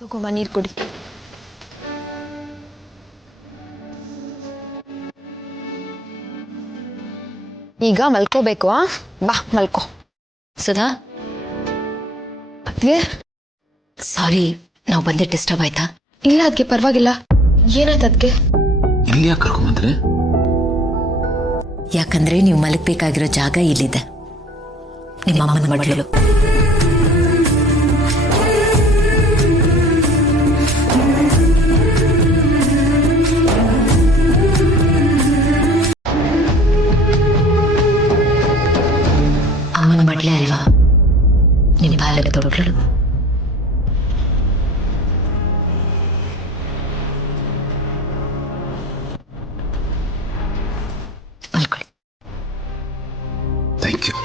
ತಗೋಮ್ಮ ನೀರು ಕುಡಿ. ಈಗ ಮಲ್ಕೋಬೇಕು. ಬಾ ಮಲ್ಕೋ. ಸುಧಾ, ಅದ್ಗೆ ಸಾರಿ, ನಾವು ಬಂದೆ ಡಿಸ್ಟರ್ಬ್ ಆಯ್ತಾ? ಇಲ್ಲ ಅದಕ್ಕೆ ಪರವಾಗಿಲ್ಲ. ಏನಾಯ್ತು ಅದಕ್ಕೆ? ಇಲ್ಲಿ ಯಾಕೆ ಕರ್ಕೊಂಬಂದ್ರೆ? ಯಾಕಂದ್ರೆ ನೀವು ಮಲಗಬೇಕಾಗಿರೋ ಜಾಗ ಇಲ್ಲಿದೆ, ನಿಮ್ಮ ಅಮ್ಮನ ಮಡಲು. ಅಮ್ಮನ ಮಡ್ಲೆ ಅಲ್ವಾ ನಿಮ್ಮ ಬಾಲಕ ತೊಡಗಳು. ಮಲ್ಕೊಳ್ಳಿ. Thank you.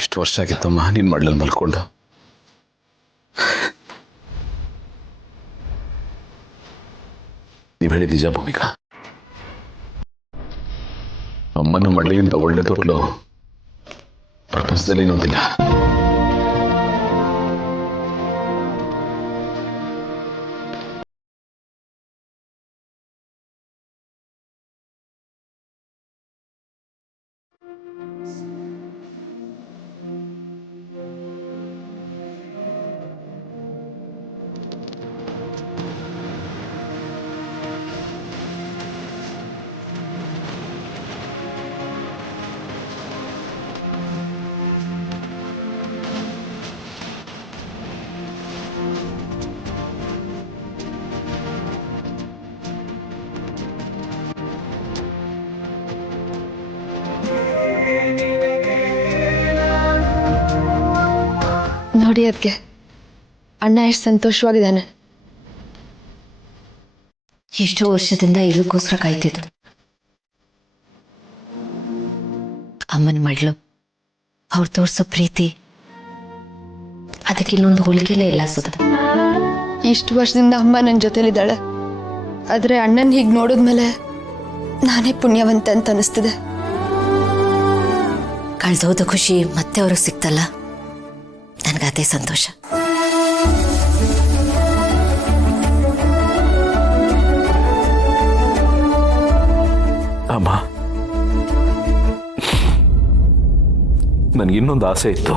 ಇಷ್ಟು ವರ್ಷ ಆಗಿತ್ತಮ್ಮ ನಿನ್ನ ಮಡ್ಲಲ್ಲಿ ಮಲ್ಕೊಂಡು. ನೀವು ಹೇಳಿದ ನಿಜ ಭೂಮಿಕಾ, ಅಮ್ಮನ ಮಡ್ಲಿಗಿಂತ ಒಳ್ಳೆ ತೊಟ್ಲು ಪ್ರಪಂಚದಲ್ಲಿ ಇನ್ನೊಂದಿಲ್ಲ. ನೋಡಿ ಅದಕ್ಕೆ ಅಣ್ಣ ಎಷ್ಟು ಸಂತೋಷವಾಗಿದ್ದಾನೆ. ಎಷ್ಟೋ ವರ್ಷದಿಂದ ಇದಕ್ಕೋಸ್ಕರ ಕಾಯ್ತಿದ್ರು. ಅಮ್ಮನ ಮಡ್ಲು, ಅವ್ರು ತೋರ್ಸೋ ಪ್ರೀತಿ, ಅದಕ್ಕೆ ಇನ್ನೊಂದು ಹೋಲಿಕೆಲೇ ಇಲ್ಲ ಸುಧಾ. ಇಷ್ಟು ವರ್ಷದಿಂದ ಅಮ್ಮ ನನ್ನ ಜೊತೆಲಿದ್ದಾಳೆ. ಆದರೆ ಅಣ್ಣನ ಹೀಗೆ ನೋಡಿದ್ಮೇಲೆ ನಾನೇ ಪುಣ್ಯವಂತ ಅಂತ ಅನಿಸ್ತಿದೆ. ಕಳ್ದೋದ ಖುಷಿ ಮತ್ತೆ ಅವ್ರಿಗೆ ಸಿಕ್ತಲ್ಲ, ನನಗದೇ ಸಂತೋಷ. ಅಮ್ಮ, ನನಗಿನ್ನೊಂದು ಆಸೆ ಇತ್ತು.